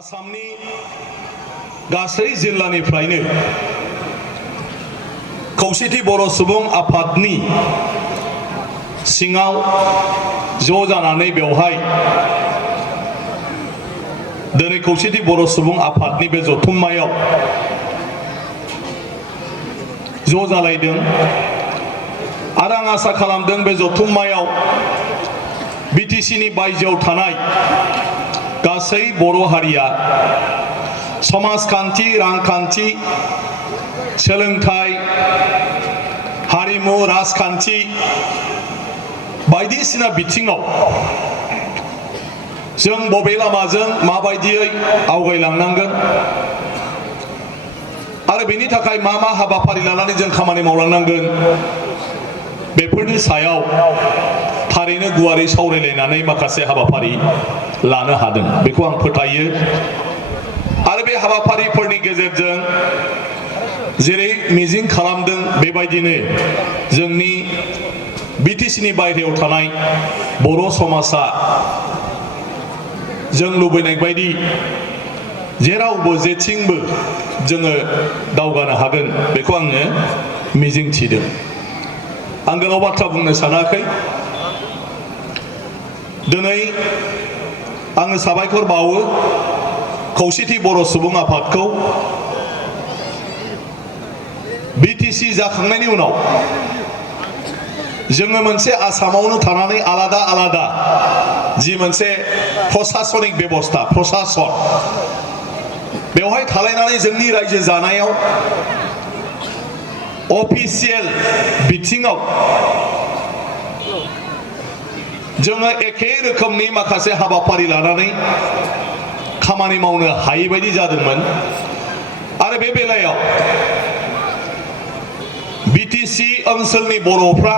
आसामनि गासै जिल्लानिफ्रायनो खौसेथि बर' सुबुं आफादनि सिङाव ज' जानानै बेवहाय दिनै खौसेथि बर' सुबुं आफादनि बे जथुम्मायाव ज' जालायदों आरो आं आसा खालामदों बे जथुम्मायाव बिटिसिनि बायजोआव थानाय गासै बर' हारिया समाजखान्थि रांखान्थि सोलोंथाइ हारिमु राजखान्थि बायदिसिना बिथिङाव जों बबे लामाजों माबायदियै आवगायलांनांगोन आरो बेनि थाखाय मा मा हाबाफारि लानानै जों खामानि मावलांनांगोन बेफोरनि सायाव थारैनो गुवारै सावरायलायनानै माखासे हाबाफारि लानो हादों बेखौ आं फोथायो आरो बे हाबाफारिफोरनि गेजेरजों जेरै मिजिं खालामदों बेबायदिनो जोंनि बिटिसिनि बायहेरायाव थानाय बर' समाजा जों लुबैनाय बायदि जेरावबो जेथिंबो जोङो दावगानो हागोन बेखौ आङो मिजिं थिदों आं गोलाव बाथ्रा बुंनो सानाखै दिनै आङो साबायखर बावो खौसेथि बर' सुबुं आफादखौ बिटिसि जाखांनायनि उनाव जोङो मोनसे आसामावनो थानानै आलादा आलादा जि मोनसे प्रसासनिक बेबस्था प्रसासन बेवहाय थालायनानै जोंनि रायजो जानायाव अफिसियेल बिथिङाव जोङो एखे रोखोमनि माखासे हाबाफारि लानानै खामानि मावनो हायै बायदि जादोंमोन आरो बे बेलायाव बिटिसि ओनसोलनि बर'फ्रा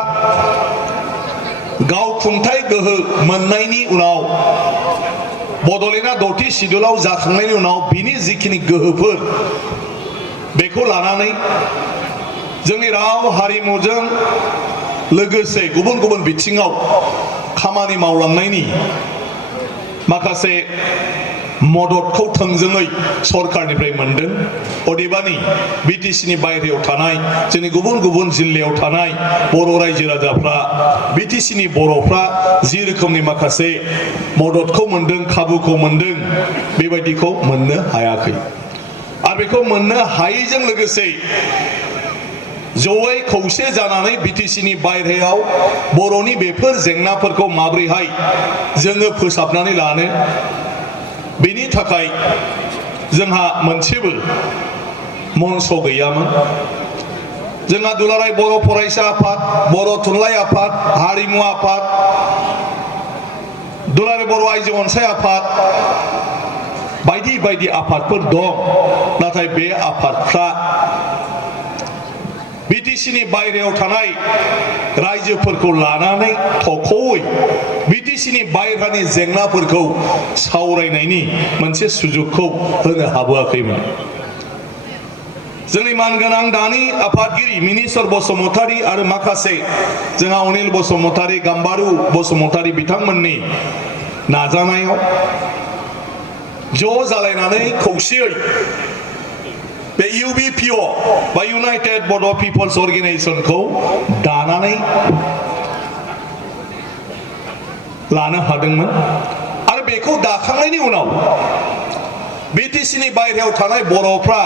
गावखुंथाय गोहो मोननायनि उनाव बड'लेण्डआ 6थि सिडुलाव जाखांनायनि उनाव बिनि जिखिनि गोहोफोर बेखौ लानानै जोंनि राव हारिमुजों लोगोसे गुबुन गुबुन बिथिङाव खामानि मावलांनायनि माखासे मददखौ थोंजोङै सरकारनिफ्राय मोनदों अदेबानि बिटिसिनि बायहेरायाव थानाय जोंनि गुबुन गुबुन जिल्लायाव थानाय बर' रायजो राजाफ्रा बिटिसिनि बर'फ्रा जि रोखोमनि माखासे मददखौ मोनदों खाबुखौ मोनदों बेबायदिखौ मोननो हायाखै आरो बेखौ मोननो हायैजों लोगोसे जयै खौसे जानानै बिटिसिनि बायहेरायाव बर'नि बेफोर जेंनाफोरखौ माबोरैहाय जोङो फोसाबनानै लानो बेनि थाखाय जोंहा मोनसेबो मन्च गैयामोन जोंहा दुलाराय बर' फरायसा आफाद बर' थुनलाइ आफाद हारिमु आफाद दुलाराय बर' आइजो अनसाय आफाद बायदि बायदि आफादफोर दं नाथाय बे आफादफ्रा बिटिसिनि बायहेरायाव थानाय रायजोफोरखौ लानानै थख'यै बिटिसिनि बायहेरानि जेंनाफोरखौ सावरायनायनि मोनसे सुजुगखौ होनो हाबोआखैमोन जोंनि मानगोनां दानि आफादगिरि मिनिस्वर बसुमतारी आरो माखासे जोंहा अनिल बसुमतारी गाम्बारु बसुमतारी बिथांमोननि नाजानायाव ज' जालायनानै खौसेयै बे इउबिपिअ बा इउनाइटेड बड' पिपल्स अर्गेनाइजेसनखौ दानानै लानो हादोंमोन आरो बेखौ दाखांनायनि उनाव बिटिसिनि बायहेरायाव थानाय बर'फ्रा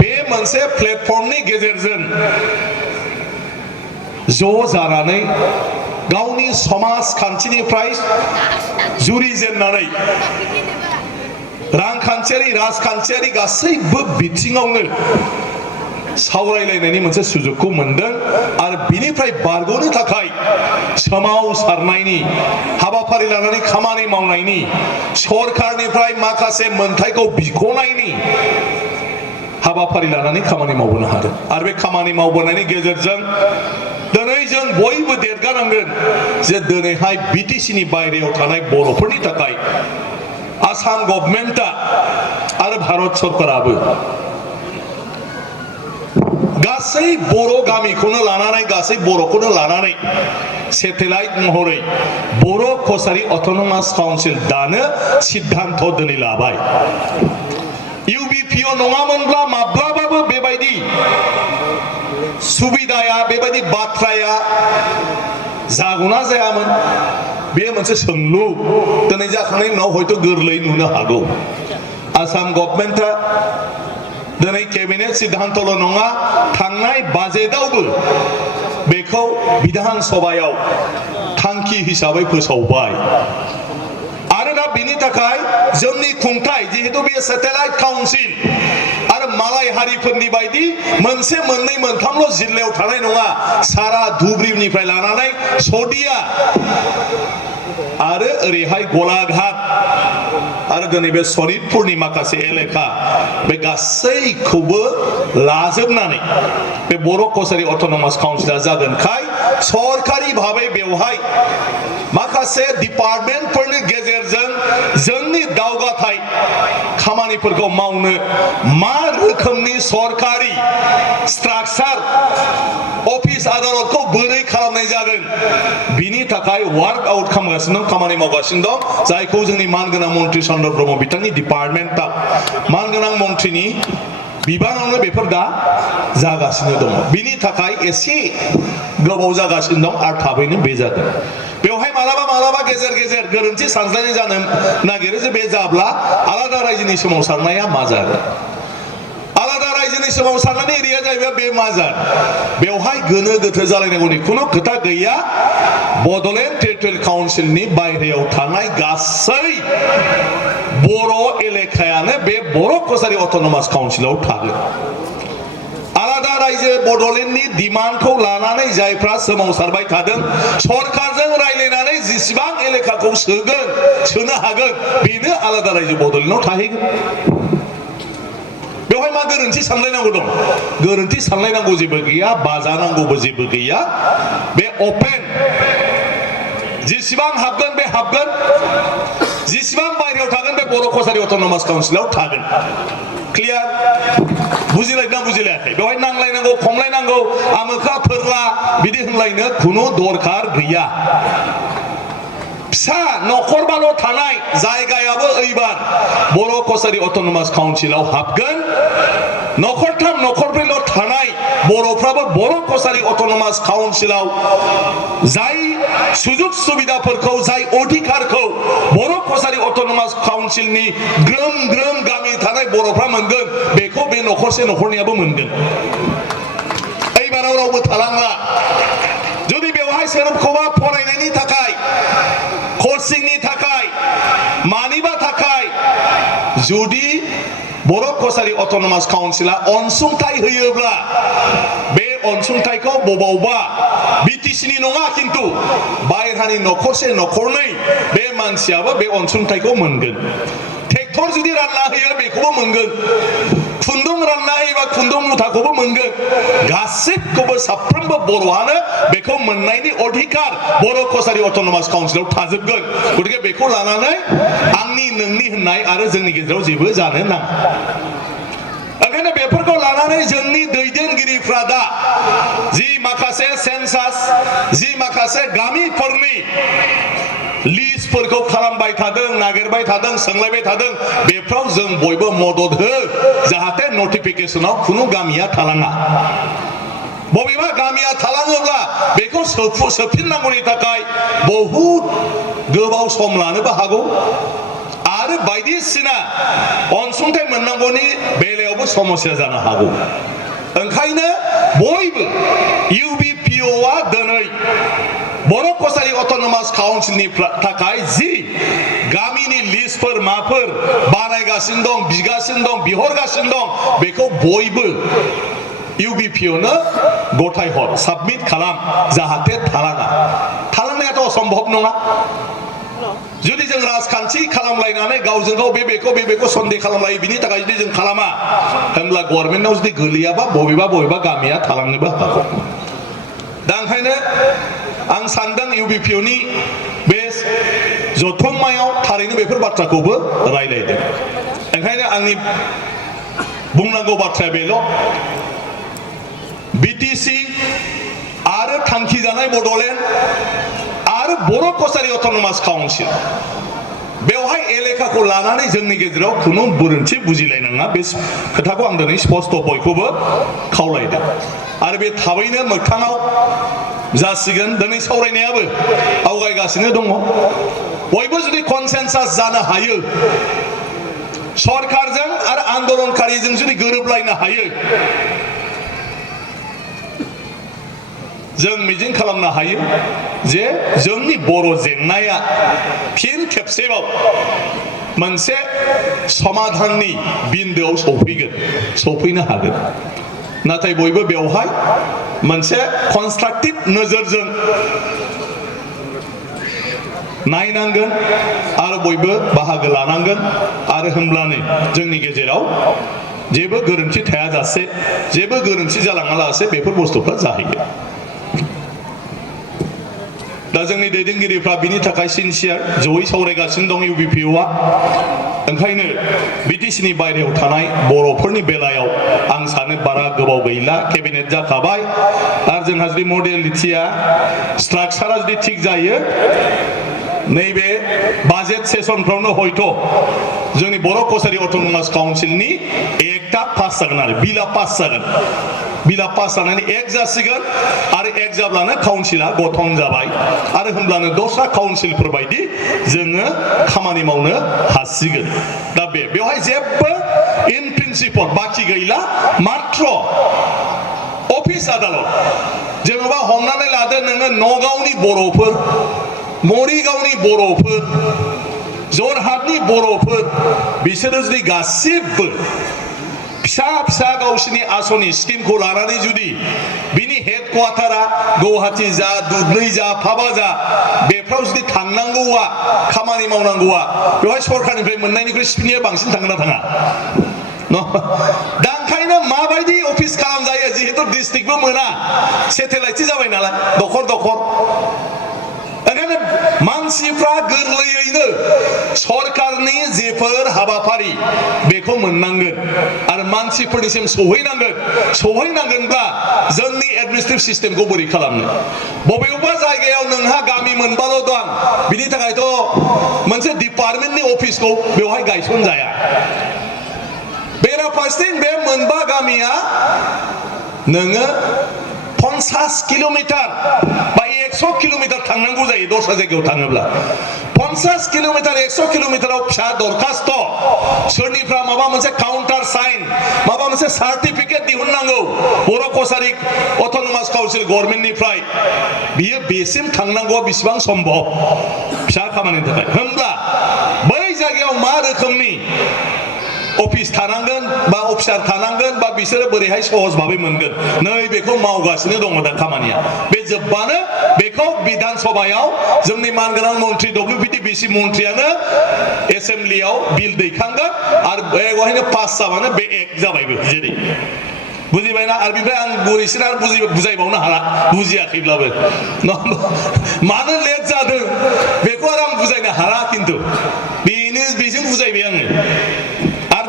बे मोनसे प्लेटफर्मनि गेजेरजों ज' जानानै गावनि समाजखान्थिनिफ्राय जुरिजेननानै रांखान्थियारि राजखान्थियारि गासैबो बिथिङावनो सावरायलायनायनि मोनसे सुजुगखौ मोनदों आरो बिनिफ्राय बारग'नो थाखाय सोमावसारनायनि हाबाफारि लानानै खामानि मावनायनि सरकारनिफ्राय माखासे मोनथायखौ बिख'नायनि हाबाफारि लानानै खामानि मावबोनो हादों आरो बे खामानि मावबोनायनि गेजेरजों दिनै जों बयबो देरगानांगोन जे दिनैहाय बिटिसिनि बायहेरायाव थानाय बर'फोरनि थाखाय आसाम गभर्नमेन्टआ आरो भारत सरकाराबो गासै बर' गामिखौनो लानानै गासै बर'खौनो लानानै सेटेलाइट महरै बर' कसारी अट'नमास काउन्सिल दानो सिद्धान्त दिनै लाबाय UBPO नङामोनब्ला माब्लाबाबो बेबायदि सुबिदाया बेबायदि बाथ्राया जागौना जायामोन बे मोनसे सोंलु दिनै जाखांनायनि उनाव हयथ' गोरलै नुनो हागौ आसाम गभर्नमेन्टआ दिनै केबिनेट सिद्धान्तल' नङा थांनाय बाजेटआवबो बेखौ बिधान सभायाव थांखि हिसाबै फोसावबाय आरो दा बिनि थाखाय जोंनि खुंथाय जिहेतु बे सेटेलाइट काउन्सिल आरो मालाय हारिफोरनि बायदि मोनसे मोननै मोनथामल' जिल्लायाव थानाय नङा सारा धुब्रीनिफ्राय लानानै सदिया आरो ओरैहाय गलाघाट आरो दिनै बे सनितपुरनि माखासे एलेखा बे गासैखौबो लाजोबनानै बे बर' कसारी अट'नमास काउन्सिला जागोनखाय सरकारि भाबै बेवहाय माखासे डिपार्टमेन्टफोरनि गेजेरजों जोंनि दावगाथाय खामानिफोरखौ मावनो मा रोखोमनि सरकारि स्ट्राक्चार अफिस आदालतखौ बोरै खालामनाय जागोन बिनि थाखाय वार्क आउट खालामगासिनो दं खामानि मावगासिनो दं जायखौ जोंनि मानगोनां मन्त्रि चन्द्र ब्रह्म बिथांनि डिपार्टमेन्टआव मानगोनां मन्त्रिनि बिबानावनो बेफोर दा जागासिनो दङ बिनि थाखाय एसे गोबाव जागासिनो दं आरो थाबैनो बे जागोन बेवहाय मालाबा गेजेर गेजेर गोरोन्थि सानज्लायनाय जानो नागिरो जे बे जाब्ला आलादा रायजोनि सोमावसारनाया मा जागोन आलादा रायजोनि सोमावसारनायनि एरिया जाहैबाय बे मा जागोन बेवहाय गोनो गोथो जालायनांगौनि खुनु खोथा गैया बड'लेण्ड टेरिटरियेल काउन्सिलनि बायहेरायाव थानाय गासै बर' एलेखायानो बे बर' कसारी अट'नमास काउन्सिलाव थागोन आलादा रायजो बड'लेण्डनि डिमान्डखौ लानानै जायफ्रा सोमावसारबाय थादों सरकारजों रायज्लायनानै जेसेबां एलेखाखौ सोनो हागोन बेनो आलादा रायजो बड'लेण्डआव थाहैगोन बेवहाय मा गोरोन्थि सानलायनांगौ दं गोरोन्थि सानलायनांगौ जेबो गैया बाजानांगौबो जेबो गैया बे अपेन जेसेबां हाबगोन बे हाबगोन जेसेबां बायहेरायाव थागोन बे बर' कसारी अट'नमास काउन्सिलाव थागोन क्लियार बुजिलायदोंना बुजिलायाखै बेवहाय नांलायनांगौ खमलायनांगौ आमोखा फोरला बिदि होनलायनो खुनु दरखार गैया फिसा नखरबाल' थानाय जायगायाबो एबार बर' कसारी अट'नमास काउन्सिलाव हाबगोन नखरथाम नखरब्रैल' थानाय बर'फ्राबो बर' कसारी अट'नमास काउन्सिलाव जाय सुजुग सुबिदाफोरखौ जाय अधिकारखौ बर' कसारी अट'नमास काउन्सिलनि ग्रोम ग्रोम गामि थानाय बर'फ्रा मोनगोन बेखौ बे नखरसे नखरनैयाबो मोनगोन एबाराव रावबो थालांला जुदि बेवहाय सोरखौबा फरायनायनि थाखाय कचिंनि थाखाय मानिबा थाखाय जुदि बर' कसारी अट'नमास काउन्सिला अनसुंथाइ होयोब्ला बे अनसुंथाइखौ बबावबा बिटिसिनि नङा खिन्थु बायह्रानि नखरसे नखरनै बे मानसियाबो बे अनसुंथाइखौ मोनगोन ट्रेक्टर जुदि रानना होयो बेखौबो मोनगोन खुन्दुं रानना होयोबा खुन्दुं मुथाखौबो मोनगोन गासिबखौबो साफ्रोमबो बर'आनो बेखौ मोननायनि अधिकार बर' कसारी अट'नमास काउन्सिलाव थाजोबगोन गतिके बेखौ लानानै आंनि नोंनि होननाय आरो जोंनि गेजेराव जेबो जानो नाङा ओंखायनो बेफोरखौ लानानै जोंनि दैदेनगिरिफ्रा दा जि माखासे सेन्सास जि माखासे गामिफोरनि लिस्टफोरखौ खालामबाय थादों नागिरबाय थादों सोंलायबाय थादों बेफ्राव जों बयबो मदद हो जाहाथे नटिफिकेशनाव खुनु गामिया थालाङा बबेबा गामिया थालाङोब्ला बेखौ सोफिननांगौनि थाखाय बहुद गोबाव सम लानोबो हागौ आरो बायदिसिना अनसुंथाइ मोननांगौनि बेलायावबो समस्या जानो हागौ ओंखायनो बयबो UBPOआ दिनै बर' कसारी अट'नमास काउन्सिलनि थाखाय जि गामिनि लिस्टफोर माफोर बानायगासिनो दं बिगासिनो दं बिहरगासिनो दं बेखौ बयबो UBPOनो गथायहर साबमिट खालाम जाहाथे थालांनायाथ' असम्भब नङा जुदि जों राजखान्थि खालामलायनानै गावजों गाव बेखौ सन्देह खालामलायो बिनि थाखाय जुदि जों खालामा होनब्ला गभर्नमेन्टआव जुदि गोलैयाबा बबेबा गामिया थालांनोबो हागौ दा ओंखायनो आं सानदों UBPOनि बे जथुम्मायाव थारैनो बेफोर बाथ्राखौबो रायलायदों ओंखायनो आंनि बुंनांगौ बाथ्राया बेल' BTC आरो थांखि जानाय बड'लेण्ड आरो बर' कसारि अट'नमास काउन्सिल बेवहाय एलेकाखौ लानानै जोंनि गेजेराव खुनु बुरन्थि बुजिलायनाङा बे खोथाखौ आं दिनै स्पष्ट बयखौबो खावलायदों आरो बे थाबैनो मोगथाङाव जासिगोन दिनै सावरायनायाबो आवगायगासिनो दङ बयबो जुदि कनसेन्सास जानो हायो सरकारजों आरो आन्दोलनकारिजों जुदि गोरोबलायनो हायो जों मिजिं खालामनो हायो जे जोंनि बर' जेंनाया फिन खेबसेबाव मोनसे समाधाननि बिन्दोआव सौफैनो हागोन नाथाय बयबो बेवहाय मोनसे कनस्ट्राक्टिभ नोजोरजों नायनांगोन आरो बयबो बाहागो लानांगोन आरो होमब्लानो जोंनि गेजेराव जेबो गोरोन्थि थायाजासे जेबो गोरोन्थि जालाङालासे बेफोर बुस्थुफ्रा जाहैयो दा जोंनि दैदेनगिरिफ्रा बिनि थाखाय सिनसियार जयै सावरायगासिनो दं इउबिपिअआ ओंखायनो बिटिसिनि बायरायाव थानाय बर'फोरनि बेलायाव आं सानो बारा गोबाव गैला केबिनेट जाखाबाय आरो जोंहा जुदि मडेलिटिया स्ट्राक्चारा जुदि थिग जायो नैबे बाजेट सेसनफ्रावनो हयथ' जोंनि बर' कसारि अट'नमास काउन्सिलनि एक्टआ पास जागोन आरो बिला पास जागोन बिला पास जानानै एक जासिगोन आरो एक जाब्लानो काउन्सिला गठन जाबाय आरो होमब्लानो दस्रा काउन्सिलफोर बायदि जोङो खामानि मावनो हासिगोन दा बेवहाय जेबो इन प्रिन्सिपल बाखि गैला मात्र अफिस आदाলত जेन'बा हमनानै लादो नोङो नगावनि बर'फोर मरिगावनि बर'फोर जरहाटनि बर'फोर बिसोरो जुदि गासिबो फिसा फिसा गावसिनि आसनि स्किमखौ लानानै जुदि बिनि हेडक्वार्टारा गुवाहाटी जा दुधनै जा फाबा जा बेफ्राव जुदि थांनांगौआ खामानि मावनांगौआ बेवहाय सरकारनिफ्राय मोननायनिख्रुइ स्पिनिया बांसिन थांगोन ना थाङा दा ओंखायनो माबायदि अफिस खालामजायो जिहेतु डिस्ट्रिक्टबो मोना सेटेलाइटसो जाबाय नालाय दखर दखर ओंखायनो मानसिफ्रा गोरलैयैनो सरकारनि जेफोर हाबाफारि बेखौ मोननांगोन आरो मानसिफोरनिसिम सौहैनांगोनब्ला जोंनि एडमिनिस्ट्रेटिभ सिस्टेमखौ बोरै खालामनो बबेबा जायगायाव नोंहा गामि मोनबाल' दं बिनि थाखायथ' मोनसे डिपार्टमेन्टनि अफिसखौ बेवहाय गायसनजाया बेराफारसेथिं बे मोनबा गामिया नोङो 50 किल'मिटार बा 100 किल'मिटार थांनांगौ जायो दस्रा जायगायाव थाङोब्ला 50 किल'मिटार 100 किल'मिटाराव फिसा दरखास्त सोरनिफ्रा माबा मोनसे काउन्टार साइन माबा मोनसे सार्टिफिकेट दिहुननांगौ बर' कसारि अट'नमास काउन्सिल गभर्नमेन्टनिफ्राय बियो बेसिम थांनांगौआ बेसेबां सम्भब फिसा खामानिनि थाखाय होमब्ला बै जायगायाव मा रोखोमनि अफिस थानांगोन बा अफिसार थानांगोन बा बिसोरो बोरैहाय सहज भाबै मोनगोन नै बेखौ मावगासिनो दङ दा खामानिया बे जोब्बानो बेखौ बिधान सभायाव जोंनि मानगोनां मन्त्रि WPTBC मन्त्रियानो एसेम्ब्लियाव बिल दैखांगोन आरो बेवहायनो पास जाबानो बे एक्ट जाबायबो जेरै बुजिबायना आरो बेनिफ्राय आं गुरैसिन आरो बुजायबावनो हाला बुजियाखैब्लाबो मानो लेट जादों बेखौ आरो आं बुजायनो हाला खिन्थु बेजों बुजायबाय आङो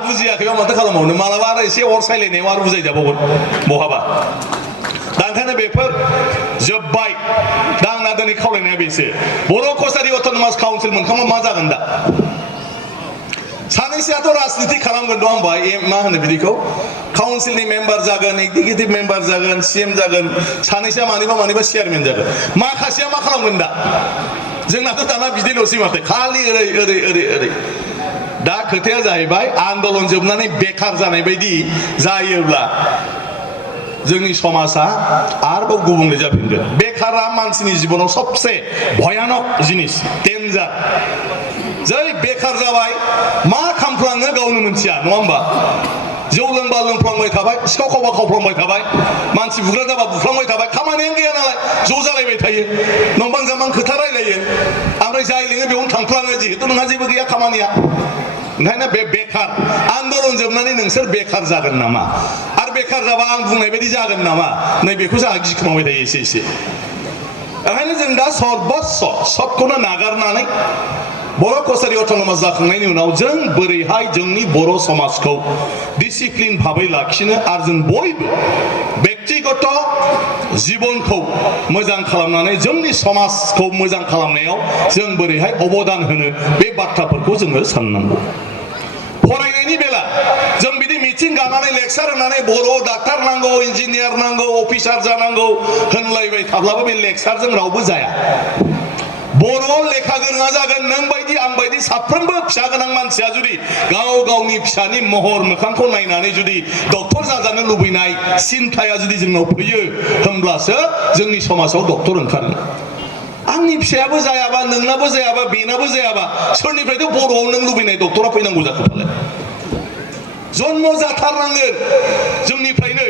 बुजियाखैबा माथो खालामबावनो मालाबा आरो एसे अर सायलायनायाव आरो बुजायजाबावगोन बहाबा दा ओंखायनो बेफोर जोब्बाय दा आंना दिनै खावलायनाया बेसो बर' कसारि अट'नमास काउन्सिल मोनखांबा मा जागोन दा सानैसोआथ' राजनिति खालामगोन नङा होमबा मा होनो बिदिखौ काउन्सिलनि मेम्बार जागोन एक्जिकिउटिभ मेम्बार जागोन CM जागोन सानैसोआ मानिबा चेयारमेन जागोन माखासेया मा खालामगोन दा जोंनाथ' दाना बिदिल'सै माथो खालि ओरै दा खोथाया जाहैबाय आन्दोलन जोबनानै बेखार जानाय बायदि जायोब्ला जोंनि समाजा आरोबाव गुबुंले जाफिनगोन बेखारा मानसिनि जिबनाव सबसे भयानक जिनिस डेन्जार जै बेखार जाबाय मा खामफ्लाङो गावनो मिथिया नङा होमबा जौ लोंबा लोंफ्लांबाय थाबाय सिखाव खावबा खावफ्लांबाय थाबाय मानसि बुग्रा जाबा बुफ्लांबाय थाबाय खामानियानो गैया नालाय ज' जालायबाय थायो नंबां जाबां खोथा रायलायो ओमफ्राय जाय लोङो बेयावनो थांफ्लाङो जिहेतु नोंहा जेबो गैया खामानिया ओंखायनो बे बेखार आन्दोलन जोबनानै नोंसोर बेखार जागोन नामा आरो बेखार जाबा आं बुंनाय बायदि जागोन नामा नैबेखौ जोंहा गिख्रंबाय थायो एसे ओंखायनो जों दा सर्बस्व सबखौनो नागारनानै बर' कसारि अट'नमास जाखांनायनि उनाव जों बोरैहाय जोंनि बर' समाजखौ डिसिप्लिन भाबै लाखिनो आरो जों बयबो बेक्तिगत जिबनखौ मोजां खालामनानै जोंनि समाजखौ मोजां खालामनायाव जों बोरैहाय अबदान होनो बे बाथ्राफोरखौ जोङो साननांगौ फरायनायनि बेला जों बिदि मिटिं गानानै लेक्सार होनानै बर' डाक्टार नांगौ इन्जिनियार नांगौ अफिसार जानांगौ होनलायबाय थाब्लाबो बे लेक्सारजों रावबो जाया बर' लेखा गोरोङा जागोन नों बायदि आं बायदि साफ्रोमबो फिसा गोनां मानसिया जुदि गाव गावनि फिसानि महर मोखांखौ नायनानै जुदि डक्टर जाजानो लुबैनाय सिन्थाया जुदि जोंनाव फैयो होमब्लासो जोंनि समाजाव डक्टर ओंखारो आंनि फिसायाबो जायाबा नोंनाबो जायाबा बेनाबो जायाबा सोरनिफ्रायथ' बर'आव नों लुबैनाय डक्टरा फैनांगौ जाखो फालाय जन्म जाथारनांगोन जोंनिफ्रायनो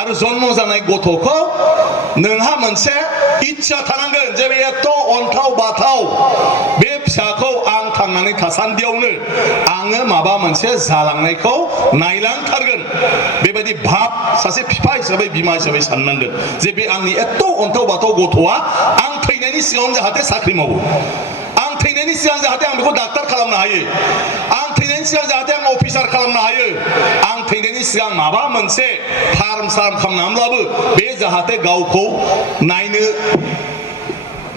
आरो जन्म जानाय गथ'खौ नोंहा मोनसे इच्छा थानांगोन जे बे एथ' अन्थाव बाथाव बे फिसाखौ आं थांनानै थासान्दियावनो आङो माबा मोनसे जालांनायखौ नायलांथारगोन बेबायदि भाब सासे बिफा हिसाबै बिमा हिसाबै साननांगोन जे बे आंनि एथ' अन्थाव बाथाव गथ'आ आं थैनायनि सिगाङावनो जाहाथे साख्रि मावो आं थैनायनि सिगां जाहाथे आं बेखौ डाक्टार खालामनो हायो आं थैनायनि सिगां जाहाथे आं अफिसार खालामनो हायो आं थैनायनि सिगां माबा मोनसे फार्म खालामनानैब्लाबो बे जाहाथे गावखौ नायनो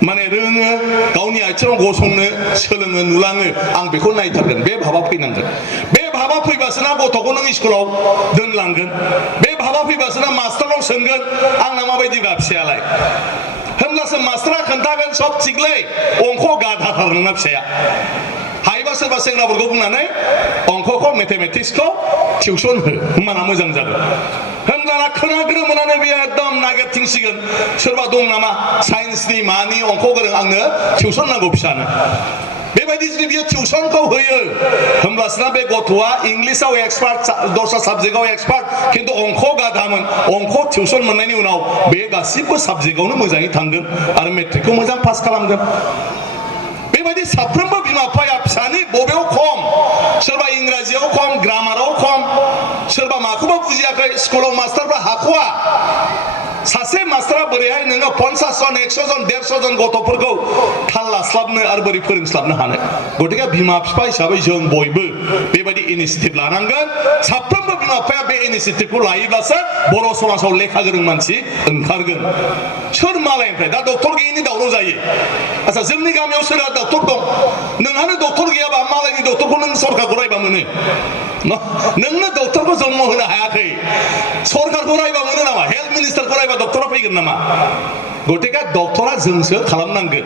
माने रोङो गावनि आथिङाव गसंनो सोलोङो नुलाङो आं बेखौ नायथारगोन बे भाबा फैनांगोन बे भाबा फैबासो ना गथ'खौ नों स्कुलाव दोनलांगोन बे भाबा फैबासो ना मास्टारनाव सोंगोन आंना माबायदि बा फिसायालाय होमब्लासो मास्टारा खोन्थागोन सब थिगलै अंख गाधाथार नोंना फिसाया हायोबा सोरबा सेंग्राफोरखौ बुंनानै अंखखौ मेथामेटिक्सखौ टिउसन हो होमबाना मोजां जागोन होमब्लाना खोनाग्रोमोनानो बेयो एकदम नागिरथिंसिगोन सोरबा दं नामा साइन्सनि मानि अंख गोरों आंनो टिउसन नांगौ फिसानो बेबायदि जुदि बियो टिउसनखौ होयो होमब्लासोना बे गथ'आ इंलिसाव एक्सपार्ट दस्रा साबजेक्टआव एक्सपार्ट खिन्थु अंख गाधामोन अंख टिउसन मोननायनि उनाव बे गासिबो साबजेक्टआवनो मोजाङै थांगोन आरो मेट्रिकखौ मोजां पास खालामगोन बेबायदि साफ्रोमबो बिमा बिफाया फिसानि बबेयाव खम सोरबा इंराजियाव खम ग्रामाराव खम सोरबा माखौबा बुजियाखै स्कुलाव मास्टारफ्रा हाख'वा सासे मास्टारा बोरैहाय नोङो 50 जन 100 जन 150 जन गथ'फोरखौ थाल लास्लाबनो आरो बोरै फोरोंस्लाबनो हानो गतिके बिमा बिफा हिसाबै जों बयबो बेबायदि इनिसिएटिभ लानांगोन साफ्रोमबो बिमा बिफाया बे इनिसिएटिभखौ लायोब्लासो बर' समाजाव लेखा गोरों मानसि ओंखारगोन सोर मालायनिफ्राय दा डक्टर गैयिनि दावराव जायो आচ্ছা जोंनि गामियाव सोरहा डक्टर दं नोंहानो डक्टर गैयाबा मालायनि डक्टरखौ नों सरकारखौ रायबा मोनो नोंनो डक्टरखौ जन्म होनो हायाखै सरकारखौ रायबा मोनो नामा हेल्थ मिनिस्टारखौ रायबा डक्टरा फैगोन नामा गतिके डक्टरा जोंसो खालामनांगोन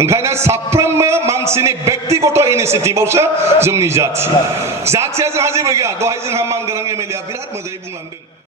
ओंखायनो साफ्रोमबो मानसिनि व्यक्तिगत इनिसिएटिभआवसो जोंनि जाथिया जोंहा जेबो गैया दहाय जोंहा मानगोनां एमएलए आ बिराद मोजाङै बुंलांदों